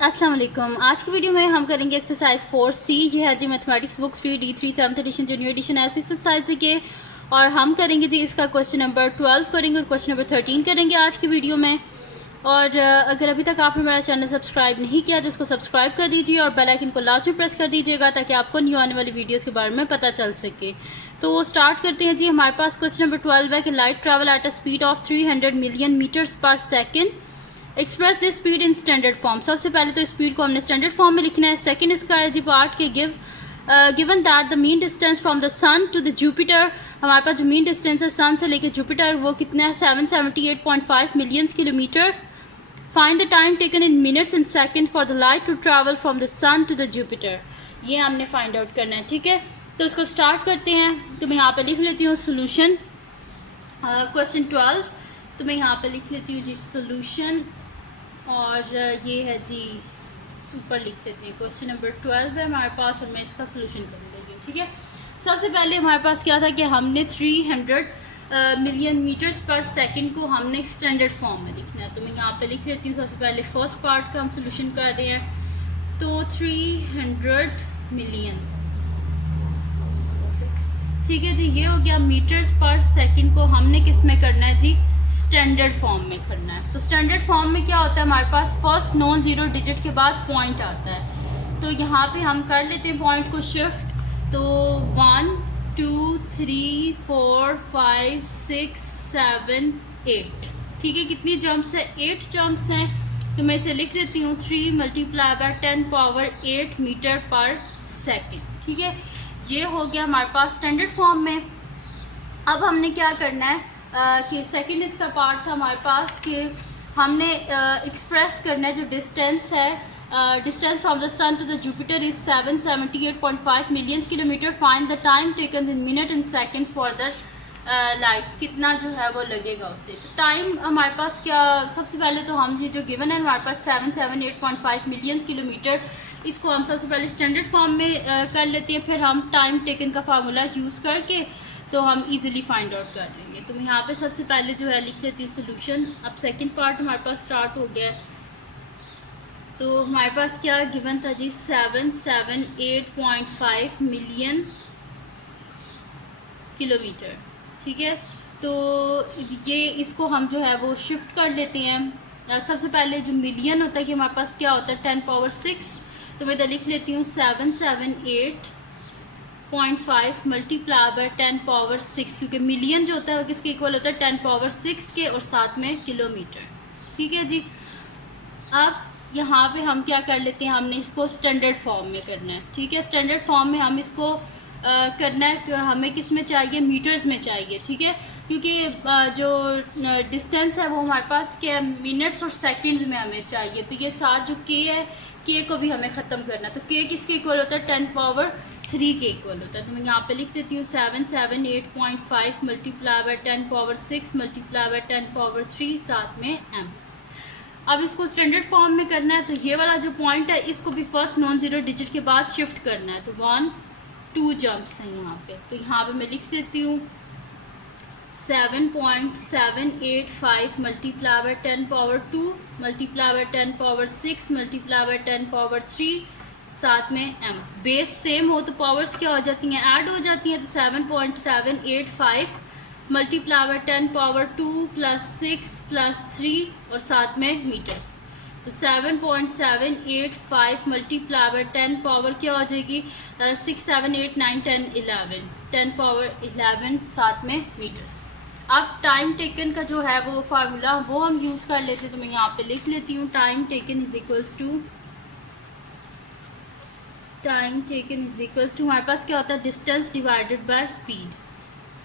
अस्सलाम वालेकुम। आज की वीडियो में हम करेंगे एक्सरसाइज 4C। ये है जी mathematics book 3D3 7th edition junior edition ऐसे एक्सरसाइज के, और हम करेंगे जी इसका क्वेश्चन नंबर 12 करेंगे और क्वेश्चन नंबर 13 करेंगे आज की वीडियो में। और अगर अभी तक आपने मेरा चैनल सब्सक्राइब नहीं किया तो उसको सब्सक्राइब कर दीजिए और बेल आइकन को लाजमी प्रेस कर दीजिएगा ताकि आपको न्यू आने वाली वीडियोस के बारे में पता चल सके। तो स्टार्ट करते हैं जी। हमारे पास क्वेश्चन नंबर 12 है कि light travel at a speed of 300 million metres per second, express this speed in standard form. सबसे पहले तो स्पीड को हमने स्टैंडर्ड फॉर्म में लिखना है। सेकंड इसका है जी पार्ट के given that the mean distance from the sun to the Jupiter. हमारे पास जो मीन डिस्टेंस है सन से लेकर जुपिटर वो कितना है 778.5 million kilometre. Find the time taken in minutes and second for the light to travel from the sun to the Jupiter. ये हमने फाइंड आउट करना है, ठीक है। तो इसको स्टार्ट करते हैं। तो मैं यहाँ पे लिख लेती हूँ सोल्यूशन क्वेश्चन 12। तो मैं यहाँ पे लिख लेती हूँ जी सोल्यूशन, और ये है जी ऊपर लिख लेते हैं क्वेश्चन नंबर 12 है हमारे पास, और मैं इसका सोल्यूशन करूँगी, ठीक है। सबसे पहले हमारे पास क्या था कि हमने 300 मिलियन मीटर्स पर सेकंड को हमने स्टैंडर्ड फॉर्म में लिखना है। तो मैं यहाँ पे लिख लेती हूँ। सबसे पहले फर्स्ट पार्ट का हम सोल्यूशन कर रहे हैं। तो 300 मिलियन, ठीक है जी, ये हो गया मीटर्स पर सेकंड को हमने किस में करना है जी स्टैंडर्ड फॉर्म में करना है। तो स्टैंडर्ड फॉर्म में क्या होता है हमारे पास फर्स्ट नॉन ज़ीरो डिजिट के बाद पॉइंट आता है। तो यहाँ पे हम कर लेते हैं पॉइंट को शिफ्ट। तो 1 2 3 4 5 6 7 8, ठीक है। कितनी जंप्स है 8 जंप्स हैं। तो मैं इसे लिख देती हूँ 3 मल्टीप्लाई बाय 10 पावर 8 मीटर पर सेकेंड, ठीक है। ये हो गया हमारे पास स्टैंडर्ड फॉर्म में। अब हमने क्या करना है कि सेकंड इसका पार्ट था हमारे पास कि हमने एक्सप्रेस करना है जो डिस्टेंस है, distance from the sun to the Jupiter is 778.5 million kilometre. Find the time taken in minute and seconds for the light, कितना जो है वो लगेगा उससे। तो टाइम हमारे पास क्या, सबसे पहले तो हम ये जो गिवन है हमारे पास 778.5 मिलियन किलोमीटर, इसको हम सबसे पहले स्टैंडर्ड फॉर्म में कर लेते हैं। फिर हम टाइम टेकन का फार्मूला यूज़ करके तो हम इजीली फाइंड आउट कर लेंगे। तो मैं यहाँ पे सबसे पहले जो है लिख लेती हूँ सोल्यूशन। अब सेकंड पार्ट हमारे पास स्टार्ट हो गया है। तो हमारे पास क्या गिवन था जी 778.5 मिलियन किलोमीटर, ठीक है। तो ये इसको हम जो है वो शिफ्ट कर लेते हैं। सबसे पहले जो मिलियन होता है कि हमारे पास क्या होता है 10 पावर 6। तो मैं तो लिख लेती हूँ 778.5 मल्टीप्लाई बाय 10 पावर 6, क्योंकि मिलियन जो होता है वो किसके इक्वल होता है 10 पावर 6 के, और साथ में किलोमीटर, ठीक है जी। अब यहाँ पे हम क्या कर लेते हैं, हमने इसको स्टैंडर्ड फॉर्म में करना है, ठीक है। स्टैंडर्ड फॉर्म में हम इसको करना है, हमें किस में चाहिए मीटर्स में चाहिए, ठीक है। क्योंकि जो डिस्टेंस है वो हमारे पास क्या मिनट्स और सेकंड्स में हमें चाहिए। तो ये साथ जो के है, के को भी हमें ख़त्म करना है। तो के किसके इक्वल होता है 10 पावर 3 के इक्वल होता है। तो मैं यहाँ पे लिख देती हूँ 778.5 multiply by 10 power 6 multiply by 10 power 3 साथ में m। अब इसको स्टैंडर्ड फॉर्म में करना है। तो ये वाला जो पॉइंट है इसको भी फर्स्ट नॉन ज़ीरो डिजिट के बाद शिफ्ट करना है। तो 1 2 जंप्स हैं यहाँ पे। तो यहाँ पे मैं लिख देती हूँ 7.785 multiply by 10 power 2 multiply by 10 power 6 multiply by 10 power 3 साथ में m। बेस सेम हो तो पावर्स क्या हो जाती हैं ऐड हो जाती हैं। तो 7.785 multiply by 10 power 2 plus 6 plus 3 और साथ में मीटर्स। तो 7.785 मल्टीप्लाई बाय 10 पावर क्या हो जाएगी 6 7 8 9 10 11 10 पावर 11 साथ में मीटर्स। अब टाइम टेकन का जो है वो फार्मूला वो हम यूज़ कर लेते हैं। तो मैं यहाँ पे लिख लेती हूँ time taken is equals to हमारे पास क्या होता है डिस्टेंस डिवाइडेड बाय स्पीड।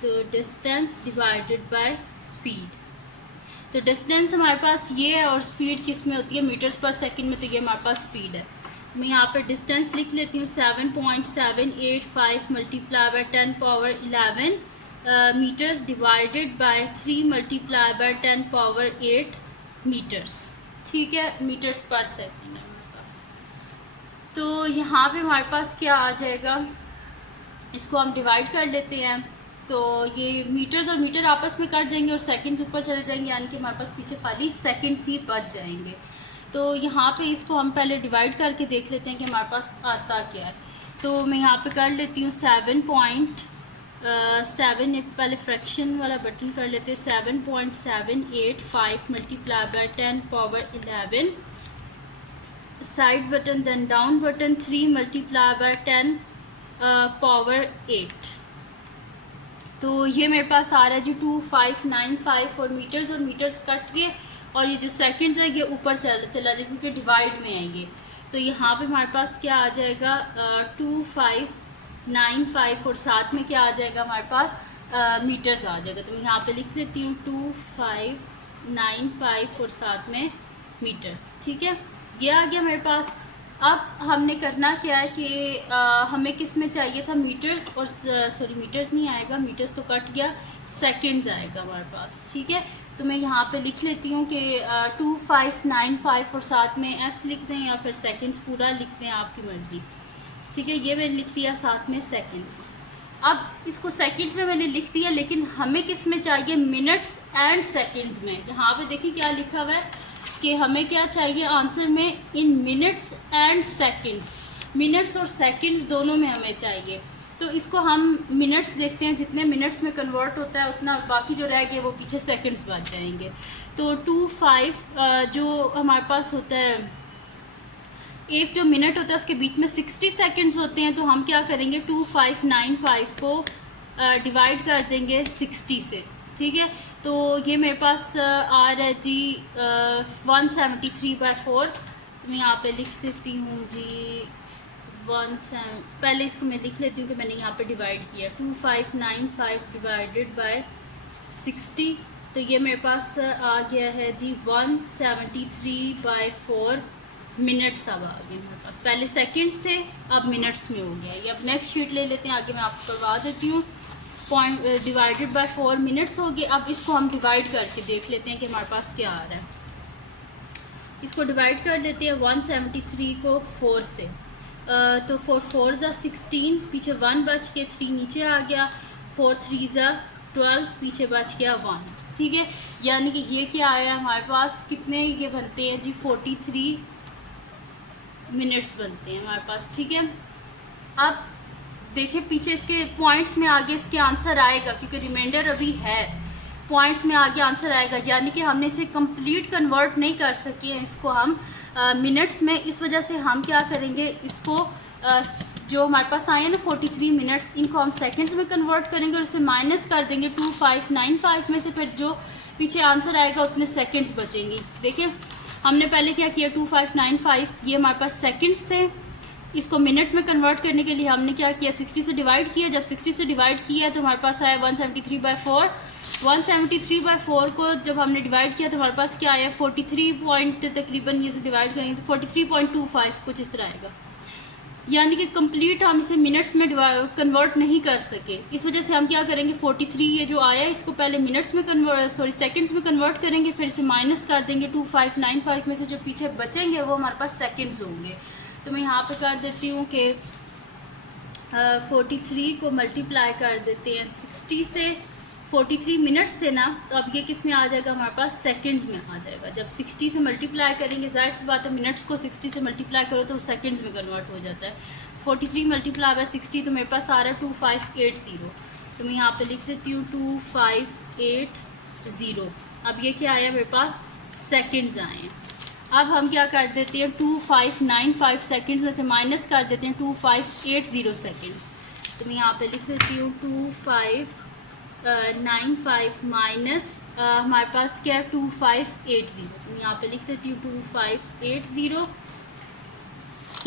तो डिस्टेंस डिवाइडेड बाय स्पीड, तो डिस्टेंस हमारे पास ये है और स्पीड किस में होती है मीटर्स पर सेकंड में। तो ये हमारे पास स्पीड है। मैं यहाँ पे डिस्टेंस लिख लेती हूँ 7.785 multiply by 10 power 11 metres divided by 3 multiply by 10 power 8 metres, ठीक है, मीटर्स पर सेकंड है हमारे पास। तो यहाँ पे हमारे पास क्या आ जाएगा, इसको हम डिवाइड कर लेते हैं। तो ये मीटर्स और मीटर आपस में कट जाएंगे और सेकंड्स ऊपर चले जाएंगे, यानी कि हमारे पास पीछे खाली सेकंड्स ही बच जाएंगे। तो यहाँ पे इसको हम पहले डिवाइड करके देख लेते हैं कि हमारे पास आता क्या है। तो मैं यहाँ पे कर लेती हूँ 7.7, पहले फ्रैक्शन वाला बटन कर लेते हैं। 7.785 multiply by 10 power 11, side button then down button 3 multiply by 10 power 8। तो ये मेरे पास आ रहा है जी 2595 और मीटर्स कट गए और ये जो सेकंड्स है ये ऊपर चला जाए क्योंकि डिवाइड में है ये। तो यहाँ पे हमारे पास क्या आ जाएगा 2595 और साथ में क्या आ जाएगा हमारे पास मीटर्स आ जाएगा। तो मैं यहाँ पे लिख लेती हूँ 2595 और साथ में मीटर्स। ठीक है, ये आ गया मेरे पास। अब हमने करना क्या है कि हमें किस में चाहिए था मीटर्स, और सॉरी मीटर्स नहीं आएगा, मीटर्स तो कट गया, सेकंड्स आएगा हमारे पास। ठीक है, तो मैं यहाँ पे लिख लेती हूँ कि 2595 और साथ में एस लिख दें या फिर सेकंड्स पूरा लिख दें, आपकी मर्जी। ठीक है, ये मैंने लिख दिया, साथ में सेकंड्स। अब इसको सेकंड्स में मैंने लिख दिया, लेकिन हमें किस में चाहिए, मिनट्स एंड सेकंड्स में। यहाँ पे देखिए क्या लिखा हुआ है कि हमें क्या चाहिए आंसर में, इन मिनट्स एंड सेकंड्स, मिनट्स और सेकंड्स दोनों में हमें चाहिए। तो इसको हम मिनट्स देखते हैं, जितने मिनट्स में कन्वर्ट होता है उतना, बाकी जो रह गया वो पीछे सेकंड्स बच जाएंगे। तो 25 जो हमारे पास होता है, एक जो मिनट होता है उसके बीच में 60 सेकंड्स होते हैं। तो हम क्या करेंगे, 2595 को डिवाइड कर देंगे 60 से। ठीक है, तो ये मेरे पास आ रहा है जी 173/4। मैं यहाँ पे लिख देती हूँ जी पहले इसको मैं लिख लेती हूँ कि मैंने यहाँ पे डिवाइड किया 2595 डिवाइडेड बाय 60। तो ये मेरे पास आ गया है जी 173/4 मिनट्स। अब आ गए मेरे पास, पहले सेकंड्स थे अब मिनट्स में हो गया। ये अब नेक्स्ट शीट ले लेते हैं, आगे मैं आपको करवा देती हूँ। पॉइंट डिवाइडेड बाय 4 मिनट्स हो गए। अब इसको हम डिवाइड करके देख लेते हैं कि हमारे पास क्या आ रहा है। इसको डिवाइड कर लेते हैं 173 को 4 से। तो 4 4 ज़ा 16, पीछे 1 बच के 3 नीचे आ गया, 4 3 ज़ा 12, पीछे बच गया 1। ठीक है, यानी कि ये क्या आया हमारे पास, कितने ये बनते हैं जी 43 मिनट्स बनते हैं हमारे पास। ठीक है, अब देखिए पीछे इसके पॉइंट्स में आगे इसके आंसर आएगा, क्योंकि रिमाइंडर अभी है, पॉइंट्स में आगे आंसर आएगा। यानी कि हमने इसे कंप्लीट कन्वर्ट नहीं कर सके हैं इसको हम मिनट्स में। इस वजह से हम क्या करेंगे, इसको जो हमारे पास आए हैं ना 43 मिनट्स, इनको हम सेकंड्स में कन्वर्ट करेंगे और उसे माइनस कर देंगे 2595 में से। फिर जो पीछे आंसर आएगा उतने सेकंड्स बचेंगे। देखिए हमने पहले क्या किया, 2595 ये हमारे पास सेकंड्स थे, इसको मिनट में कन्वर्ट करने के लिए हमने क्या किया, 60 से डिवाइड किया। जब 60 से डिवाइड किया तो हमारे पास आया 173/4। 173/4 को जब हमने डिवाइड किया तो हमारे पास क्या आया, 43 पॉइंट तकरीबन, ये से डिवाइड करेंगे तो 43.25 कुछ इस तरह आएगा। यानी कि कंप्लीट हम इसे मिनट्स में कन्वर्ट नहीं कर सके। इस वजह से हम क्या करेंगे, 43 ये जो आया इसको पहले मिनट्स में सेकंड्स में कन्वर्ट करेंगे, फिर से माइनस कर देंगे 2595 में से। जो पीछे बचेंगे वो हमारे पास सेकंड्स होंगे। तो मैं यहाँ पे कर देती हूँ कि 43 को मल्टीप्लाई कर देते हैं 60 से। 43 मिनट्स थे ना, तो अब ये किस में आ जाएगा, हमारे पास सेकंड्स में आ जाएगा। जब 60 से मल्टीप्लाई करेंगे, जाहिर सी बात है मिनट्स को 60 से मल्टीप्लाई करो तो सेकंड्स में कन्वर्ट हो जाता है। 43 मल्टीप्लाई बाय 60 तो मेरे पास आ रहा है 2580। तो मैं यहाँ पे लिख देती हूँ 2580। अब ये क्या आया मेरे पास, सेकंड्स आए हैं। अब हम क्या कर देते हैं, 2595 सेकंड्स में से माइनस कर देते हैं 2580 सेकंड्स। तो मैं यहाँ पे लिख देती हूँ 2595 माइनस हमारे पास क्या है 2580। तो मैं यहाँ पे लिख देती हूँ 2580,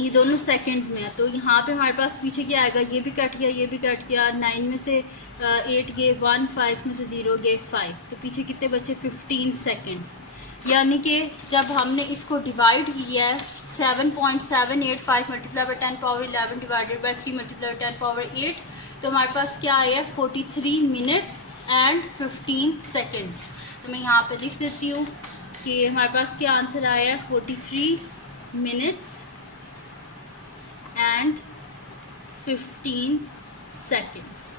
ये दोनों सेकंड्स में है। तो यहाँ पे हमारे पास पीछे क्या आएगा, ये भी कट गया, ये भी कट गया, 9 में से 8 गए 1, 5 में से 0 गए 5, तो पीछे कितने बचे 15 सेकंड्स। यानी कि जब हमने इसको डिवाइड किया है 7.785 multiply by 10 power 11 divided by 3 multiply by 10 power 8, तो हमारे पास क्या आया है 43 मिनट्स एंड 15 सेकंड्स। तो मैं यहाँ पे लिख देती हूँ कि हमारे पास क्या आंसर आया है 43 मिनट्स एंड 15 सेकंड्स।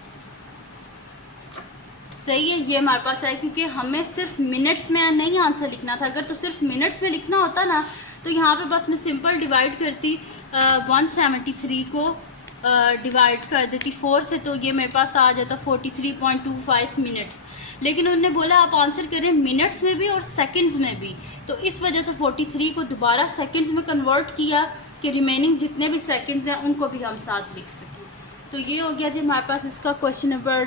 सही है, ये हमारे पास है, क्योंकि हमें सिर्फ मिनट्स में नहीं आंसर लिखना था। अगर तो सिर्फ मिनट्स में लिखना होता ना तो यहाँ पे बस मैं सिंपल डिवाइड करती 173 को डिवाइड कर देती 4 से, तो ये मेरे पास आ जाता 43.25 मिनट्स। लेकिन उन्होंने बोला आप आंसर करें मिनट्स में भी और सेकंड्स में भी, तो इस वजह से 43 को दोबारा सेकंड्स में कन्वर्ट किया कि रिमेनिंग जितने भी सेकंड्स हैं उनको भी हम साथ लिख सकें। तो ये हो गया जी हमारे पास इसका क्वेश्चन नंबर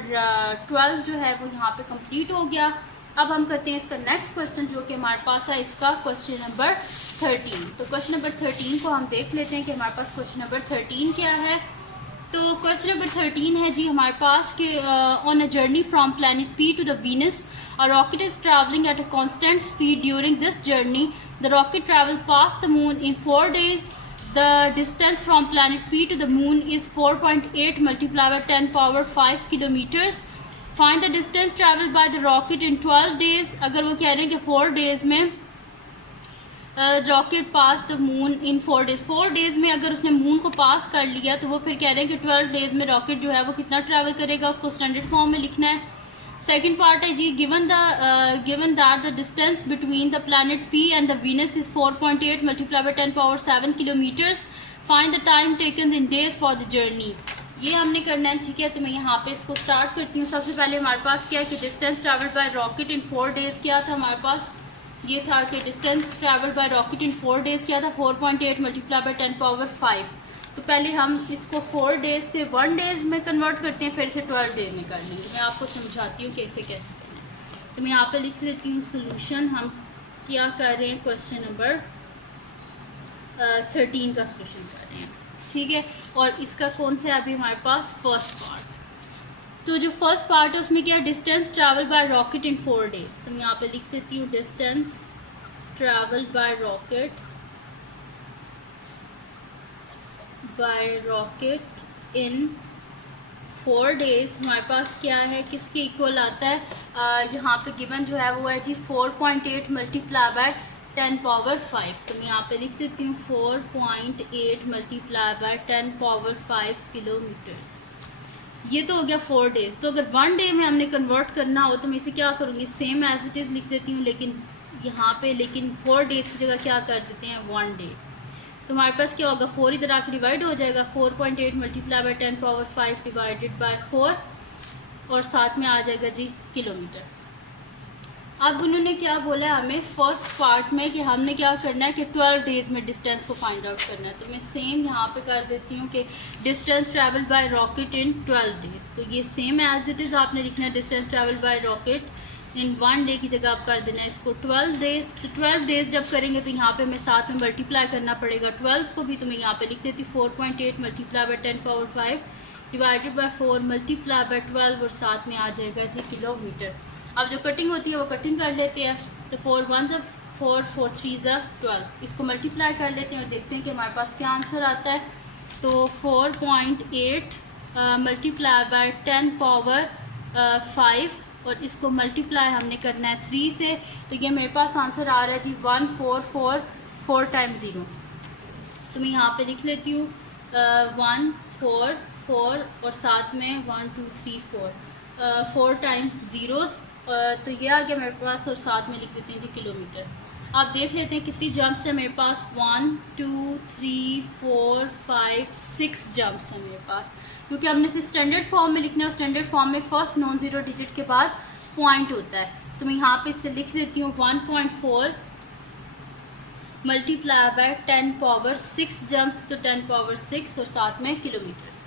12 जो है वो यहाँ पे कंप्लीट हो गया। अब हम करते हैं इसका नेक्स्ट क्वेश्चन जो कि हमारे पास है इसका क्वेश्चन नंबर 13। तो क्वेश्चन नंबर 13 को हम देख लेते हैं कि हमारे पास क्वेश्चन नंबर 13 क्या है। तो क्वेश्चन नंबर 13 है जी हमारे पास कि on a journey from planet P to the Venus a rocket is travelling at a constant speed during this journey. The rocket travel pass the moon in 4 days. The distance from planet P to the moon is 4.8 multiplied by 10 power 5 kilometers. Find the distance traveled by the rocket in 12 days. अगर वो कह रहे हैं कि 4 days में rocket pass the moon in 4 days, 4 days में अगर उसने मून को पास कर लिया तो वो फिर कह रहे हैं कि 12 days में रॉकेट जो है वो कितना ट्रैवल करेगा, उसको स्टैंडर्ड फॉर्म में लिखना है। सेकेंड पार्ट है जी given that the distance between the planet P and the Venus is 4.8 multiply by 10 power 7 kilometres. Find the time taken in days for the journey. ये हमने करना है, ठीक है। तो मैं यहाँ पे इसको स्टार्ट करती हूँ। सबसे पहले हमारे पास क्या है कि distance travel by rocket in 4 days क्या था हमारे पास, ये था कि distance travel by rocket in 4 days क्या था 4.8 मल्टीप्लाई बाई 10 पावर 5। तो पहले हम इसको 4 days से 1 days में कन्वर्ट करते हैं, फिर इसे 12 days में कर लेंगे। मैं आपको समझाती हूँ कैसे कैसे करना है। तो मैं यहाँ पे लिख लेती हूँ सोल्यूशन। हम क्या कर रहे हैं, क्वेश्चन नंबर 13 का सोल्यूशन कर रहे हैं, ठीक है। और इसका कौन सा है अभी हमारे पास, फर्स्ट पार्ट। तो जो फर्स्ट पार्ट है उसमें क्या है, distance travel by rocket in 4 days। तो मैं यहाँ पे लिख देती हूँ distance travel by rocket in 4 days। हमारे पास क्या है, किसके इक्वल आता है, यहाँ पे गिवन जो है वो है जी 4.8 मल्टीप्लाई बाय 10 पावर 5। तो मैं यहाँ पे लिख देती हूँ 4.8 मल्टीप्लाई बाय 10 पावर 5 किलोमीटर्स। ये तो हो गया 4 days। तो अगर 1 day में हमने कन्वर्ट करना हो तो मैं इसे क्या करूँगी, सेम एज इट इज़ लिख देती हूँ, लेकिन यहाँ पे 4 days की जगह क्या कर देते हैं 1 day। तो हमारे पास क्या होगा, 4 इधर आकर डिवाइड हो जाएगा, 4.8 multiply by 10 power 5 divided by 4 और साथ में आ जाएगा जी किलोमीटर। अब उन्होंने क्या बोला है हमें फर्स्ट पार्ट में कि हमने क्या करना है कि 12 days में डिस्टेंस को फाइंड आउट करना है। तो मैं सेम यहाँ पे कर देती हूँ कि distance travel by rocket in 12 days। तो ये सेम एज इट इज़ आपने लिखना है, distance travel by rocket in 1 day की जगह आप कर देना है इसको 12 days। तो 12 days जब करेंगे तो यहाँ पे मैं साथ में मल्टीप्लाई करना पड़ेगा 12 को भी। तो मैं यहाँ पे लिख देती 4.8 multiply by 10 power 5 divided by 4 multiply by 12 और साथ में आ जाएगा जी किलोमीटर। अब जो कटिंग होती है वो कटिंग कर लेते हैं। तो 4 1 4 4 3 12, इसको मल्टीप्लाई कर लेते हैं और देखते हैं कि हमारे पास क्या आंसर आता है। तो 4.8 मल्टीप्लाई बाय 10 पावर 5 और इसको मल्टीप्लाई हमने करना है 3 से। तो ये मेरे पास आंसर आ रहा है जी 1444 टाइम्स 0। तो मैं यहाँ पे लिख लेती हूँ 144 और साथ में 1 2 3 4 टाइम्स ज़ीरोस। तो ये आ गया मेरे पास और साथ में लिख देते हैं जी किलोमीटर। आप देख लेते हैं कितनी जंप्स है मेरे पास, 1 2 3 4 5 6 जंप्स हैं मेरे पास, क्योंकि हमने इसे स्टैंडर्ड फॉर्म में लिखना है और स्टैंडर्ड फॉर्म में फर्स्ट नॉन ज़ीरो डिजिट के बाद पॉइंट होता है। तो मैं यहाँ पे इससे लिख देती हूँ 1.4 मल्टीप्लाई बाय 10 पावर 6 जंप, तो 10 पावर 6 और साथ में किलोमीटर्स।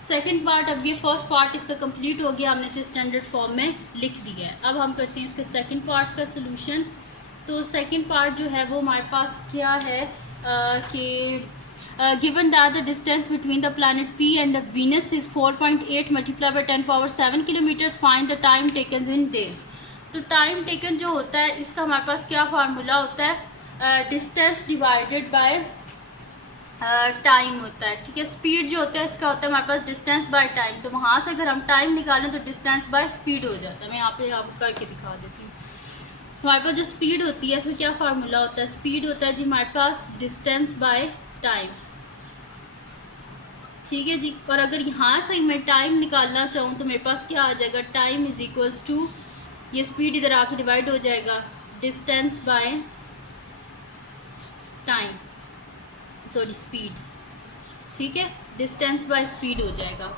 सेकंड पार्ट, अब ये फर्स्ट पार्ट इसका कंप्लीट हो गया, हमने इसे स्टैंडर्ड फॉर्म में लिख दिया है। अब हम करते हैं इसके सेकंड पार्ट का सोल्यूशन। तो सेकंड पार्ट जो है वो हमारे पास क्या है कि given that the distance between the planet P and the Venus is 4.8 multiply by 10 power 7 kilometres. Find the time taken in days. तो टाइम टेकन जो होता है इसका हमारे पास क्या फार्मूला होता है, डिस्टेंस डिवाइडेड बाय टाइम होता है, ठीक है। स्पीड जो होता है इसका होता है हमारे पास डिस्टेंस बाय टाइम। तो वहाँ से अगर हम टाइम निकालें तो डिस्टेंस बाय स्पीड हो जाता है। मैं यहाँ पे आपको करके दिखा देती हूँ। हमारे पास जो स्पीड होती है इसका क्या फार्मूला होता है, स्पीड होता है जी हमारे पास डिस्टेंस बाय टाइम, ठीक है जी। और अगर यहाँ से मैं टाइम निकालना चाहूँ तो मेरे पास क्या आ जाएगा, टाइम इज़ इक्वल्स टू, ये स्पीड इधर आके डिवाइड हो जाएगा distance by time, sorry speed, ठीक है, डिस्टेंस बाय स्पीड हो जाएगा।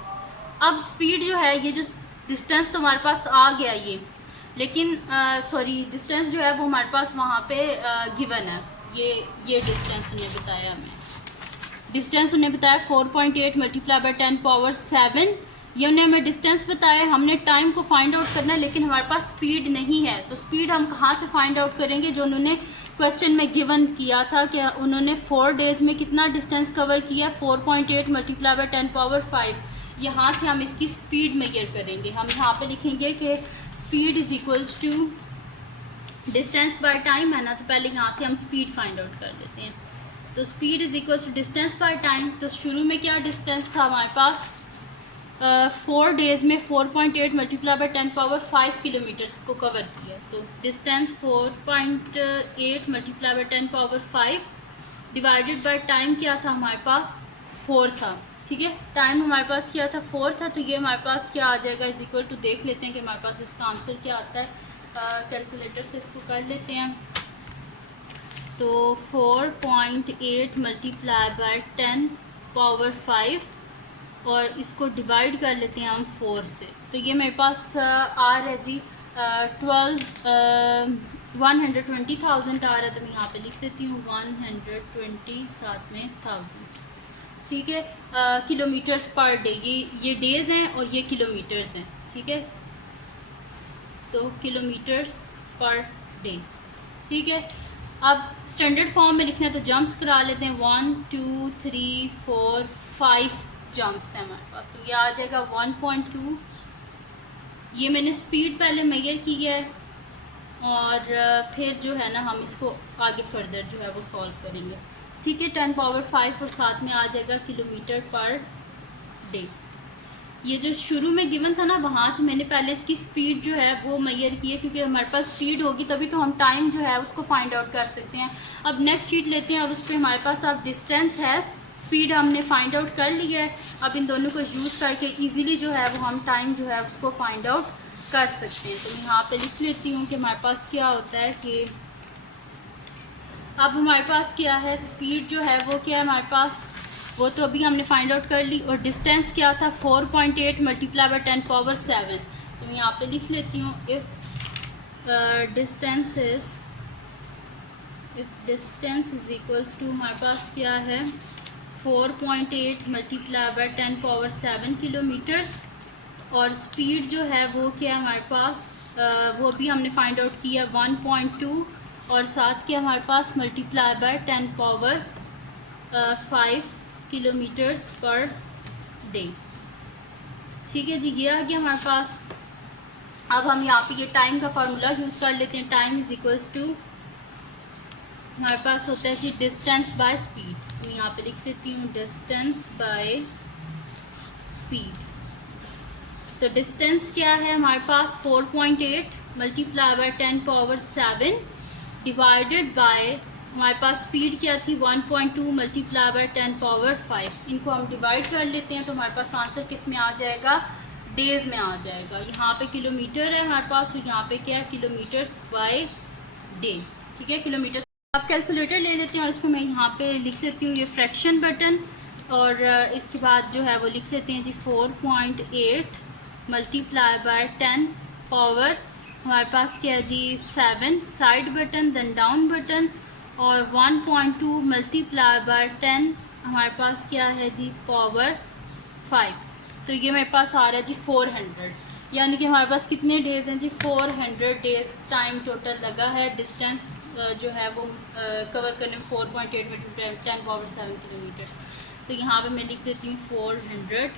अब स्पीड जो है, ये जो डिस्टेंस तो हमारे पास आ गया ये, लेकिन सॉरी डिस्टेंस जो है वो हमारे पास वहाँ पे गिवन है, ये डिस्टेंस उन्हें बताया हमें, डिस्टेंस उन्हें बताया 4.8 मल्टीप्लाई बाय 10 पावर 7, ये उन्हें हमें डिस्टेंस बताया। हमने टाइम को फाइंड आउट करना है, लेकिन हमारे पास स्पीड नहीं है, तो स्पीड हम कहाँ से फाइंड आउट करेंगे? जो उन्होंने क्वेश्चन में गिवन किया था कि उन्होंने 4 डेज़ में कितना डिस्टेंस कवर किया, 4.8 मल्टीप्लाई बाय 10 पावर 5, यहाँ से हम इसकी स्पीड मेजर करेंगे। हम यहाँ पे लिखेंगे कि speed is equals to distance by time है ना, तो पहले यहाँ से हम स्पीड फाइंड आउट कर लेते हैं। तो speed is equals to distance by time, तो शुरू में क्या डिस्टेंस था हमारे पास, 4 डेज़ में 4.8 मल्टीप्लाई बाय 10 पावर 5 किलोमीटर्स को कवर किया। तो distance 4.8 multiply by 10 power 5 divided by time क्या था हमारे पास, 4 था, ठीक है, टाइम हमारे पास क्या था, 4 था, तो ये हमारे पास क्या आ जाएगा, इज इक्वल टू, देख लेते हैं कि हमारे पास इसका आंसर क्या आता है, कैलकुलेटर से इसको कर लेते हैं। तो 4.8 मल्टीप्लाई बाय 10 पावर 5 और इसको डिवाइड कर लेते हैं हम 4 से, तो ये मेरे पास आ रहा है जी 120,000 आ रहा है, तो मैं यहाँ पे लिख देती हूँ 120 साथ में 1000, ठीक है, किलोमीटर्स पर डे, ये डेज़ हैं और ये किलोमीटर्स हैं, ठीक है, तो किलोमीटर्स पर डे, ठीक है। अब स्टैंडर्ड फॉर्म में लिखना है तो जंप्स करा लेते हैं, 1 2 3 4 5 जंप्स है हमारे पास, तो ये आ जाएगा 1.2, ये मैंने स्पीड पहले मेजर की है, और फिर जो है ना हम इसको आगे फर्दर जो है वो सॉल्व करेंगे, ठीक है, 10 पावर 5 और साथ में आ जाएगा किलोमीटर पर डे। ये जो शुरू में गिवन था ना, वहाँ से मैंने पहले इसकी स्पीड जो है वो मेजर की है, क्योंकि हमारे पास स्पीड होगी तभी तो हम टाइम जो है उसको फाइंड आउट कर सकते हैं। अब नेक्स्ट शीट लेते हैं और उस पर हमारे पास अब डिस्टेंस है, स्पीड हमने फाइंड आउट कर ली है, अब इन दोनों को यूज़ करके इजीली जो है वो हम टाइम जो है उसको फाइंड आउट कर सकते हैं। तो मैं यहाँ पे लिख लेती हूँ कि हमारे पास क्या होता है कि अब हमारे पास क्या है, स्पीड जो है वो क्या है हमारे पास, वो तो अभी हमने फाइंड आउट कर ली, और डिस्टेंस क्या था 4.8 मल्टीप्लाई बाय 10 पावर 7, तो मैं यहाँ पे लिख लेती हूँ if distance is equals to, हमारे पास क्या है 4.8 मल्टीप्लाई बाय 10 पावर 7 किलोमीटर्स, और स्पीड जो है वो क्या है हमारे पास, वो भी हमने फाइंड आउट किया 1.2, और साथ के हमारे पास multiply by 10 power 5 kilometres per day, ठीक है जी, ये आ गया हमारे पास। अब हम यहाँ पे ये टाइम का फार्मूला यूज़ कर लेते हैं, टाइम इज इक्वल्स टू हमारे पास होता है जी डिस्टेंस बाय स्पीड, मैं यहाँ पे लिख देती हूँ डिस्टेंस बाय स्पीड। तो डिस्टेंस क्या है हमारे पास 4.8 multiply by 10 power 7 divided by हमारे पास स्पीड क्या थी 1.2 मल्टीप्लाई बाय 10 पावर 5, इनको हम डिवाइड कर लेते हैं तो हमारे पास आंसर किस में आ जाएगा, डेज़ में आ जाएगा। यहाँ पे किलोमीटर है हमारे पास, तो यहाँ पे क्या है किलोमीटर्स बाय डे, ठीक है, किलोमीटर। अब कैलकुलेटर ले लेते हैं और इसमें मैं यहाँ पे लिख लेती हूँ ये फ्रैक्शन बटन, और इसके बाद जो है वो लिख लेते हैं जी 4.8 मल्टीप्लाई बाय 10 पावर हमारे पास क्या है जी 7, side button then down button, और 1.2 मल्टीप्लाई बाय 10 हमारे पास क्या है जी पावर 5, तो ये मेरे पास आ रहा है जी 400, यानी कि हमारे पास कितने डेज़ हैं जी 400 डेज़ टाइम टोटल लगा है डिस्टेंस जो है वो कवर करने में 4.8 में 10 पावर 7 किलोमीटर। तो यहाँ पे मैं लिख देती हूँ 400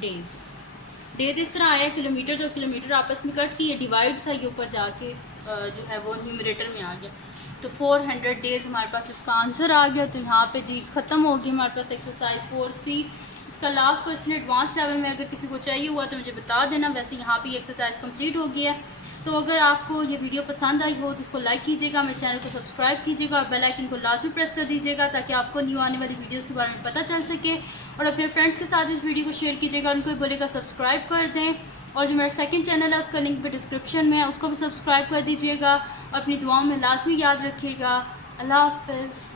डेज़। डेज इस तरह आया, किलोमीटर और किलोमीटर आपस में कट किए, डिवाइड था ये ऊपर जाके जो है वो न्यूमरेटर में आ गया, तो 400 डेज़ हमारे पास इसका आंसर आ गया। तो यहाँ पे जी ख़त्म होगी हमारे पास एक्सरसाइज 4C। इसका लास्ट क्वेश्चन एडवांस लेवल में अगर किसी को चाहिए हुआ तो मुझे बता देना, वैसे यहाँ पे ये एक्सरसाइज कंप्लीट हो गया है। तो अगर आपको ये वीडियो पसंद आई हो तो इसको लाइक कीजिएगा, मेरे चैनल को सब्सक्राइब कीजिएगा और बेल आइकन को लाजमी प्रेस कर दीजिएगा ताकि आपको न्यू आने वाली वीडियोस के बारे में पता चल सके। और अपने फ्रेंड्स के साथ भी इस वीडियो को शेयर कीजिएगा, उनको भी बोलेगा सब्सक्राइब कर दें। और जो मेरा सेकंड चैनल है उसका लिंक भी डिस्क्रिप्शन में है, उसको भी सब्सक्राइब कर दीजिएगा। और अपनी दुआओं में लाजमी याद रखिएगा। अल्लाह हाफ़िज़।